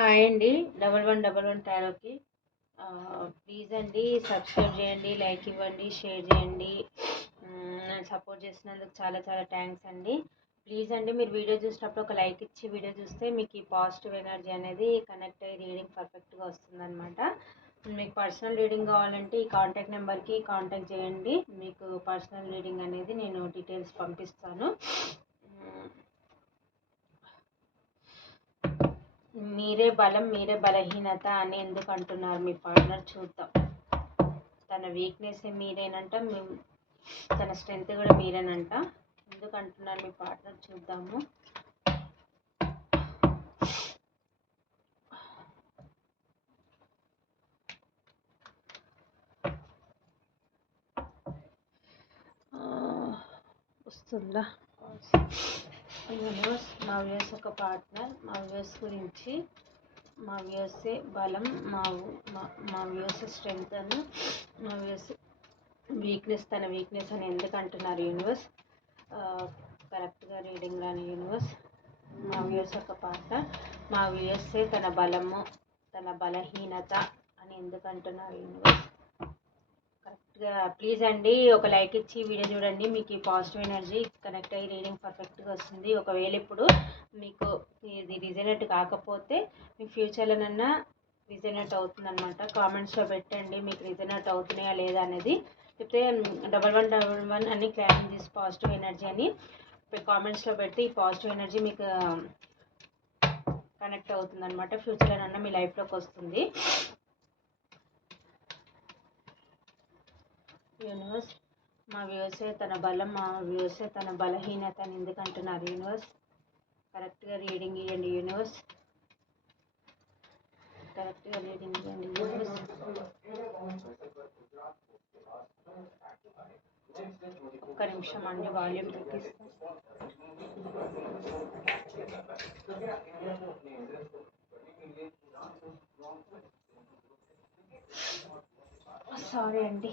Hi అండి. 1111 టారోకి please అండి subscribe చేయండి, లైక్ ఇవ్వండి, షేర్ చేయండి. నన్ను సపోర్ట్ చేసినందుకు చాలా చాలా థ్యాంక్స్ అండి. ప్లీజ్ అండి మీరు వీడియో చూసినప్పుడు ఒక లైక్ ఇచ్చి వీడియో చూస్తే మీకు ఈ పాజిటివ్ ఎనర్జీ అనేది కనెక్ట్ అయ్యి రీడింగ్ పర్ఫెక్ట్గా వస్తుందన్నమాట. మీకు పర్సనల్ రీడింగ్ కావాలంటే ఈ కాంటాక్ట్ నెంబర్కి కాంటాక్ట్ చేయండి. మీకు పర్సనల్ రీడింగ్ అనేది నేను డీటెయిల్స్ పంపిస్తాను. మీరే బలం మీరే బలహీనత అని ఎందుకు అంటున్నారు మీ పార్ట్నర్? చూద్దాం. తన వీక్నెస్ మీరేనంట, తన స్ట్రెంగ్త్ కూడా మీరేనంట. ఎందుకు అంటున్నారు మీ పార్ట్నర్? చూద్దాము. వస్తుందా? యూనివర్స్, మా వ్యూస్ ఒక పార్ట్నర్, మా వ్యూస్ గురించి, మా వ్యూసే బలం, మా వ్యూస్ స్ట్రెంగ్త్ అని, మా వ్యూస్ వీక్నెస్, తన వీక్నెస్ అని ఎందుకు అంటున్నారు యూనివర్స్? కరెక్ట్గా రీడింగ్ రాని యూనివర్స్. మా వ్యూస్ ఒక పార్ట్నర్, మా వ్యూసే తన బలము, తన బలహీనత అని ఎందుకు అంటున్నారు యూనివర్స్? కరెక్ట్గా ప్లీజ్ అండి ఒక లైక్ ఇచ్చి వీడియో చూడండి. మీకు ఈ పాజిటివ్ ఎనర్జీ కనెక్ట్ అయ్యి రీడింగ్ పర్ఫెక్ట్గా వస్తుంది. ఒకవేళ ఇప్పుడు మీకు ఇది రిజనేట్ కాకపోతే మీ ఫ్యూచర్లోనన్నా రిజనేట్ అవుతుందన్నమాట. కామెంట్స్లో పెట్టండి మీకు రిజనేట్ అవుతున్నాయా లేదా అనేది. చెప్తే 1111 అని క్లారిటీ తీసి పాజిటివ్ ఎనర్జీ అని కామెంట్స్లో పెడితే ఈ పాజిటివ్ ఎనర్జీ మీకు కనెక్ట్ అవుతుందన్నమాట. ఫ్యూచర్లోనన్నా మీ లైఫ్లోకి వస్తుంది. యూనివర్స్, మా వ్యూసే తన బలం, మా వ్యూసే తన బలహీనత అని ఎందుకు అంటున్నారు యూనివర్స్? కరెక్ట్గా రీడింగ్ ఇవ్వండి యూనివర్స్. కరెక్ట్గా రీడింగ్ ఇవ్వండి యూనివర్స్. ఒక్క నిమిషం అండి, వాల్యూమ్ తగ్గిస్తాను. సారీ అండి.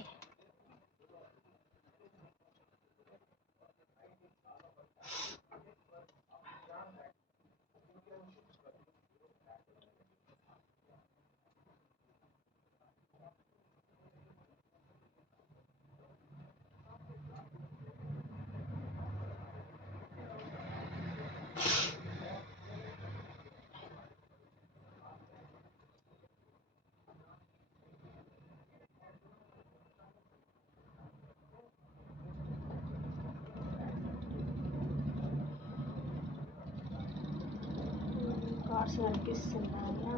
కార్డ్స్ కనిపిస్తున్నాయా?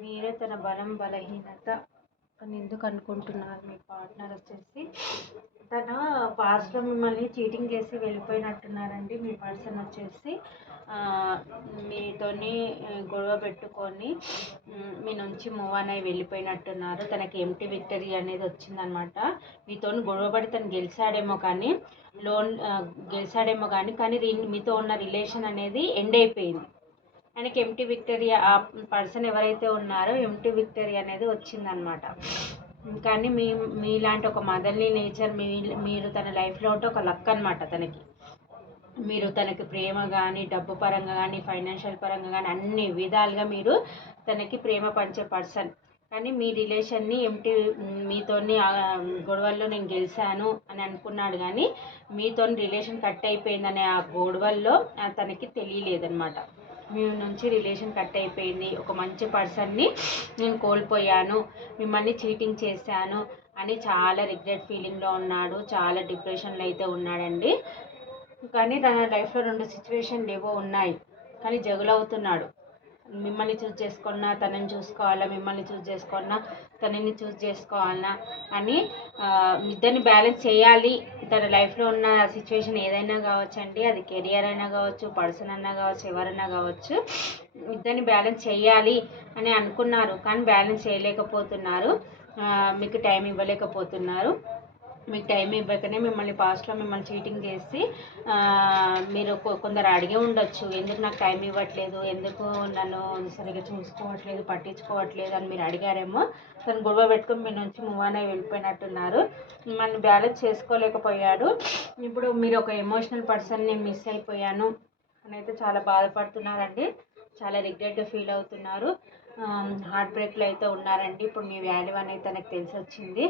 మీరే తన బలం బలహీనత అని ఎందుకు అనుకుంటున్నారు మీ పార్ట్నర్ వచ్చేసి? తన పాస్ట్లో మిమ్మల్ని చీటింగ్ చేసి వెళ్ళిపోయినట్టున్నారండి. మీ పర్సన్ వచ్చేసి మీతోని గొడవ పెట్టుకొని మీ నుంచి మూవ్ ఆన్ అయి వెళ్ళిపోయినట్టున్నారు. తనకి ఎంటీ విక్టరీ అనేది వచ్చిందనమాట. మీతోని గొడవపడి తను గెలిచాడేమో కానీ మీతో ఉన్న రిలేషన్ అనేది ఎండ్ అయిపోయింది. ఆయనకి ఎంటీ విక్టరీ, ఆ పర్సన్ ఎవరైతే ఉన్నారో ఎంటీ విక్టరీ అనేది వచ్చిందనమాట. కానీ మీలాంటి ఒక మదర్లీ నేచర్, మీరు తన లైఫ్లో ఉంటే ఒక లక్ అనమాట తనకి. మీరు తనకి ప్రేమ కానీ, డబ్బు పరంగా కానీ, ఫైనాన్షియల్ పరంగా కానీ అన్ని విధాలుగా మీరు తనకి ప్రేమ పంచే పర్సన్. కానీ మీ రిలేషన్ని మీతోని గొడవల్లో నేను గెలిచాను అని అనుకున్నాడు. కానీ మీతోని రిలేషన్ కట్ అయిపోయిందనే ఆ గొడవల్లో తనకి తెలియలేదన్నమాట. మీ నుంచి రిలేషన్ కట్ అయిపోయింది, ఒక మంచి పర్సన్ని నేను కోల్పోయాను, మిమ్మల్ని చీటింగ్ చేశాను అని చాలా రిగ్రెట్ ఫీలింగ్లో ఉన్నాడు. చాలా డిప్రెషన్లో అయితే ఉన్నాడండి. కానీ తన లైఫ్లో 2 సిచ్యువేషన్లు ఏవో ఉన్నాయి. కానీ జగులవుతున్నాడు. మిమ్మల్ని చూస్ చేసుకున్నా తనని చూసుకోవాలా, మిమ్మల్ని చూస్ చేసుకున్నా తనని చూస్ చేసుకోవాలా అని ఇద్దరిని బ్యాలెన్స్ తన లైఫ్లో ఉన్న సిచ్యువేషన్ ఏదైనా కావచ్చండి, అది కెరియర్ అయినా కావచ్చు, పర్సన్ అన్నా కావచ్చు, ఎవరైనా కావచ్చు, ఇద్దరిని బ్యాలెన్స్ చేయాలి అని అనుకున్నారు కానీ బ్యాలెన్స్ చేయలేకపోతున్నారు. మీకు టైం ఇవ్వలేకపోతున్నారు. మీకు టైం ఇవ్వకనే పాస్ట్లో మిమ్మల్ని చీటింగ్ చేసి మీరు కొందరు అడిగి ఉండొచ్చు, ఎందుకు నాకు టైం ఇవ్వట్లేదు, ఎందుకు నన్ను సరిగ్గా చూసుకోవట్లేదు, పట్టించుకోవట్లేదు అని మీరు అడిగారేమో. తను గొడవ పెట్టుకొని మీ నుంచి మూవ్ ఆన్ అయి వెళ్ళిపోయినట్టున్నారు. మిమ్మల్ని బ్యాలెన్స్ చేసుకోలేకపోయాడు. ఇప్పుడు మీరు ఒక ఎమోషనల్ పర్సన్ని మిస్ అయిపోయాను అని అయితే చాలా బాధపడుతున్నారండి. చాలా రిగ్రెట్గా ఫీల్ అవుతున్నారు. హార్ట్ బ్రేక్లో అయితే ఉన్నారండి. ఇప్పుడు మీ వాల్యూ అనేది తనకు తెలిసి వచ్చింది.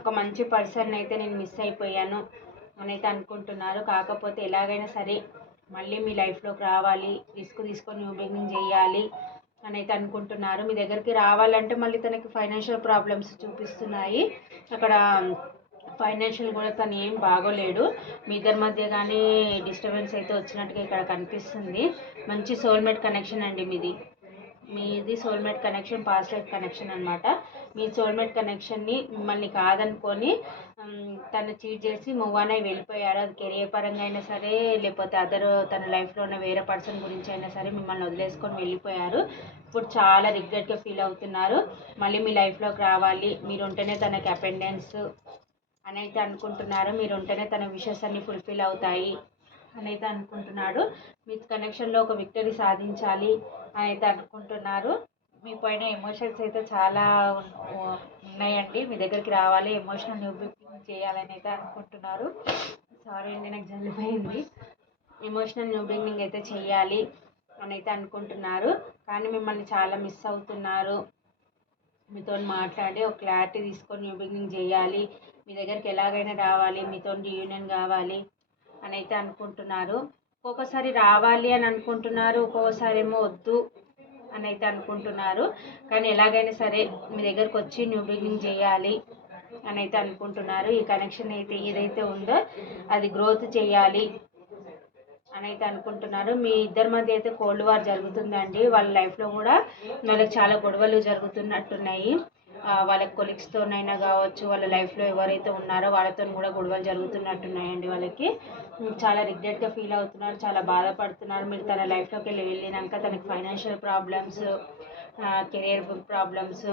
ఒక మంచి పర్సన్ అయితే నేను మిస్ అయిపోయాను అని అయితే అనుకుంటున్నారు. కాకపోతే ఎలాగైనా సరే మళ్ళీ మీ లైఫ్లోకి రావాలి, రిస్క్ తీసుకొని న్యూ బిగినింగ్ చేయాలి అని అయితే అనుకుంటున్నారు. మీ దగ్గరికి రావాలంటే మళ్ళీ తనకి ఫైనాన్షియల్ ప్రాబ్లమ్స్ చూపిస్తున్నాయి. అక్కడ ఫైనాన్షియల్ కూడా తను ఏం బాగోలేడు. మీ ఇద్దరి మధ్య కానీ డిస్టర్బెన్స్ అయితే వచ్చినట్టుగా ఇక్కడ కనిపిస్తుంది. మంచి సోల్మేట్ కనెక్షన్ అండి మీది soulmate connection, past life connection అనమాట. మీ సోల్మేట్ కనెక్షన్ని మిమ్మల్ని కాదనుకొని తను చీట్ చేసి మూవ్ ఆన్ అయి వెళ్ళిపోయారు. అది కెరియర్ పరంగా అయినా సరే, లేకపోతే తన లైఫ్లో ఉన్న వేరే పర్సన్ గురించి అయినా సరే మిమ్మల్ని వదిలేసుకొని వెళ్ళిపోయారు. ఇప్పుడు చాలా రిగ్రెట్గా ఫీల్ అవుతున్నారు. మళ్ళీ మీ లైఫ్లోకి రావాలి, మీరు ఉంటేనే తనకి అపెండెన్స్ అని అయితే అనుకుంటున్నారు. మీరు ఉంటేనే తన విషెస్ అన్నీ ఫుల్ఫిల్ అవుతాయి అని అయితే అనుకుంటున్నాడు. మీ కనెక్షన్లో ఒక విక్టరీ సాధించాలి అని అయితే అనుకుంటున్నారు. మీ పైన ఎమోషన్స్ అయితే చాలా ఉన్నాయండి. మీ దగ్గరికి రావాలి, ఎమోషనల్ న్యూ బిగినింగ్ చేయాలని అయితే అనుకుంటున్నారు. సారీ అండి, నాకు జల్లిపోయింది. ఎమోషనల్ న్యూ బిగినింగ్ అయితే చేయాలి అని అయితే అనుకుంటున్నారు. కానీ మిమ్మల్ని చాలా మిస్ అవుతున్నారు. మీతో మాట్లాడి ఒక క్లారిటీ తీసుకొని న్యూ బిగినింగ్ చేయాలి, మీ దగ్గరికి ఎలాగైనా రావాలి, మీతో రీయూనియన్ కావాలి అని అయితే అనుకుంటున్నారు. ఒక్కొక్కసారి రావాలి అని అనుకుంటున్నారు, ఒక్కొక్కసారి ఏమో వద్దు అని అయితే అనుకుంటున్నారు. కానీ ఎలాగైనా సరే మీ దగ్గరకు వచ్చి న్యూ బిగినింగ్ చేయాలి అని అయితే అనుకుంటున్నారు. ఈ కనెక్షన్ అయితే ఏదైతే ఉందో అది గ్రోత్ చేయాలి అని అయితే అనుకుంటున్నారు. మీ ఇద్దరి మధ్య అయితే కోల్డ్ వార్ జరుగుతుందండి. వాళ్ళ లైఫ్లో కూడా వాళ్ళకి చాలా గొడవలు జరుగుతున్నట్టున్నాయి. వాళ్ళ కొలీగ్స్తోనైనా కావచ్చు, వాళ్ళ లైఫ్లో ఎవరైతే ఉన్నారో వాళ్ళతో కూడా గొడవలు జరుగుతున్నట్టున్నాయండి. వాళ్ళకి చాలా రిగ్రెట్గా ఫీల్ అవుతున్నారు, చాలా బాధపడుతున్నారు. మీరు తన లైఫ్లోకి వెళ్ళినాక తనకి ఫైనాన్షియల్ ప్రాబ్లమ్స్, కెరియర్ ప్రాబ్లమ్స్,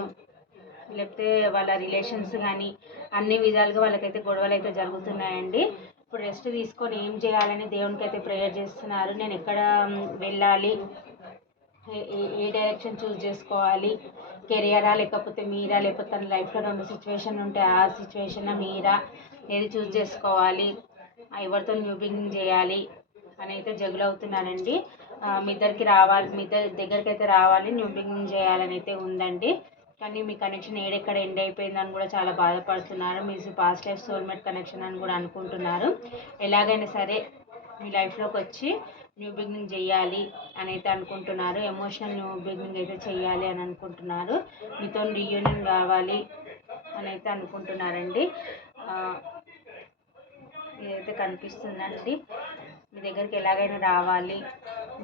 లేకపోతే వాళ్ళ రిలేషన్స్ కానీ అన్ని విధాలుగా వాళ్ళకైతే గొడవలు అయితే జరుగుతున్నాయండి. ఇప్పుడు రెస్ట్ తీసుకొని ఏం చేయాలని దేవునికి అయితే ప్రేయర్ చేస్తున్నారు. నేను ఎక్కడ వెళ్ళాలి, ఏ డైరెక్షన్ చూస్ చేసుకోవాలి, కెరియరా లేకపోతే మీరా, లేకపోతే తన లైఫ్లో 2 సిచ్యువేషన్ ఉంటే ఆ సిచ్యువేషన్ మీరా, ఏది చూస్ చేసుకోవాలి, ఎవరితో న్యూ బిగినింగ్ చేయాలి అని అయితే జగులు అవుతున్నానండి. మీ ఇద్దరికి రావాలి, మీ దగ్గరికి అయితే రావాలి, న్యూ బిగినింగ్ చేయాలని అయితే ఉందండి. కానీ మీ కనెక్షన్ ఏడెక్కడ ఎండ్ అయిపోయిందని కూడా చాలా బాధపడుతున్నారు. మీ పాస్ట్ లైఫ్ సోల్మేట్ కనెక్షన్ అని కూడా అనుకుంటున్నారు. ఎలాగైనా సరే మీ లైఫ్లోకి వచ్చి న్యూ బిగినింగ్ చేయాలి అని అయితే అనుకుంటున్నారు. ఎమోషనల్ న్యూ బిగినింగ్ అయితే చేయాలి అని అనుకుంటున్నారు. మీతో రీయూనియన్ కావాలి అని అయితే అనుకుంటున్నారండి. ఇదైతే కనిపిస్తుందండి. మీ దగ్గరికి ఎలాగైనా రావాలి,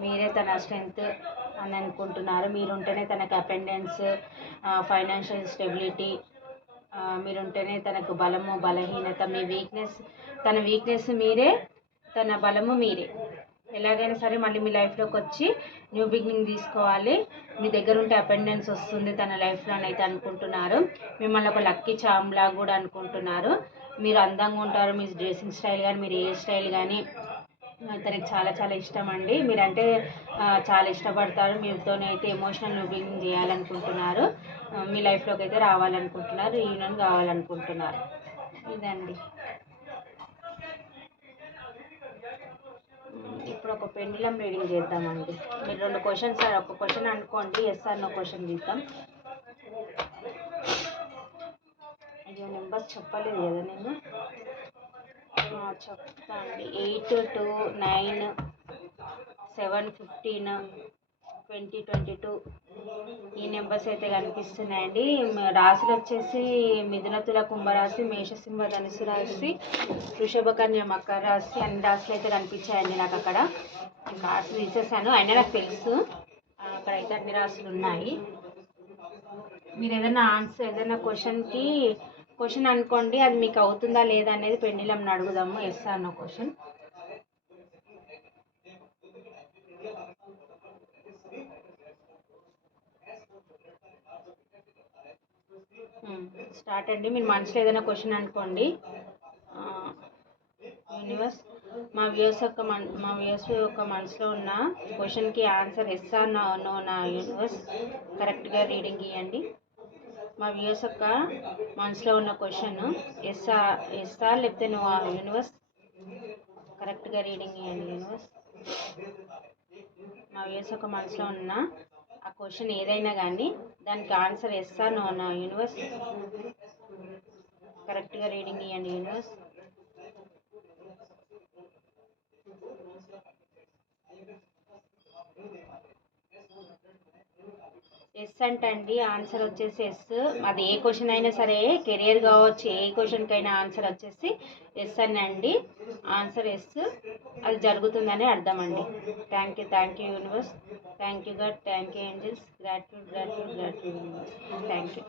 మీరే తన స్ట్రెంగ్త్ అని అనుకుంటున్నారు. మీరుంటేనే తనకు అపెండెన్స్, ఫైనాన్షియల్ స్టెబిలిటీ, మీరుంటేనే తనకు బలము, బలహీనత, మీ వీక్నెస్, తన వీక్నెస్ మీరే, తన బలము మీరే. ఎలాగైనా సరే మళ్ళీ మీ లైఫ్లోకి వచ్చి న్యూ బిగినింగ్ తీసుకోవాలి. మీ దగ్గర ఉంటే అపెండెన్స్ వస్తుంది తన లైఫ్లో అని అయితే అనుకుంటున్నారు. మిమ్మల్ని ఒక లక్కీ చామ్లా కూడా అనుకుంటున్నారు. మీరు అందంగా ఉంటారు, మీ డ్రెస్సింగ్ స్టైల్ కానీ, మీరు ఏ స్టైల్ కానీ తనకి చాలా చాలా ఇష్టం అండి. మీరంటే చాలా ఇష్టపడతారు. మీతోనైతే ఎమోషనల్ న్యూ బిగినింగ్ చేయాలనుకుంటున్నారు. మీ లైఫ్లోకి అయితే రావాలనుకుంటున్నారు, రీయూనియన్ కావాలనుకుంటున్నారు. ఇదండి. ఇప్పుడు ఒక పెండులం రీడింగ్ చేద్దామండి. మీరు 2 క్వశ్చన్స్, ఒక క్వశ్చన్ అనుకోండి, ఎస్ ఆర్ నో క్వశ్చన్ తీద్దాం. అయ్యో, నెంబర్స్ చెప్పలేదు కదా నేను. చెప్తా అండి. 8, 2, 9, 7, 15, 20, 22 ఈ నెంబర్స్ అయితే కనిపిస్తున్నాయండి. రాశులు వచ్చేసి మిథున, తుల, కుంభరాశి, మేషసింహ, ధనుసు రాశి, వృషభ, కన్య, మకర రాశి, అన్ని రాశులు అయితే కనిపించాయండి నాకు. అక్కడ కార్డ్స్ తీసేసాను, అయినా నాకు తెలుసు అక్కడైతే అన్ని రాశులు ఉన్నాయి. మీరు ఏదైనా క్వశ్చన్కి క్వశ్చన్ అనుకోండి, అది మీకు అవుతుందా లేదా అనేది పెండిలంని అడుగుదాము. ఎస్ అన్న క్వశ్చన్. స్టార్ట్ అండి. మీరు మనసులో ఏదైనా క్వశ్చన్ అనుకోండి. యూనివర్స్, మా వ్యూస్ యొక్క మనసులో ఉన్న క్వశ్చన్కి ఆన్సర్ ఎస్ ఆర్ నో నా యూనివర్స్ కరెక్ట్గా రీడింగ్ ఇవ్వండి. మా వ్యూస్ యొక్క మనసులో ఉన్న క్వశ్చన్ ఎస్ ఆర్ లేకపోతే నో యూనివర్స్ కరెక్ట్గా రీడింగ్ ఇవ్వండి యూనివర్స్. మా వ్యూస్ యొక్క మనసులో ఉన్న ఆ క్వశ్చన్ ఏదైనా కానీ దానికి ఆన్సర్ ఎస్ ఆర్ నో నా యూనివర్స్ కరెక్ట్గా రీడింగ్ ఇవ్వండి యూనివర్స్. ఎస్ అంటండి. ఆన్సర్ వచ్చేసి ఎస్. అది ఏ క్వశ్చన్ అయినా సరే, కెరియర్ కావచ్చు, ఏ క్వశ్చన్కైనా ఆన్సర్ వచ్చేసి ఎస్ అని అండి. ఆన్సర్ ఎస్, అది జరుగుతుందని అర్థం అండి. Thank you universe, thank you God, thank you angels, gratitude universe, thank you.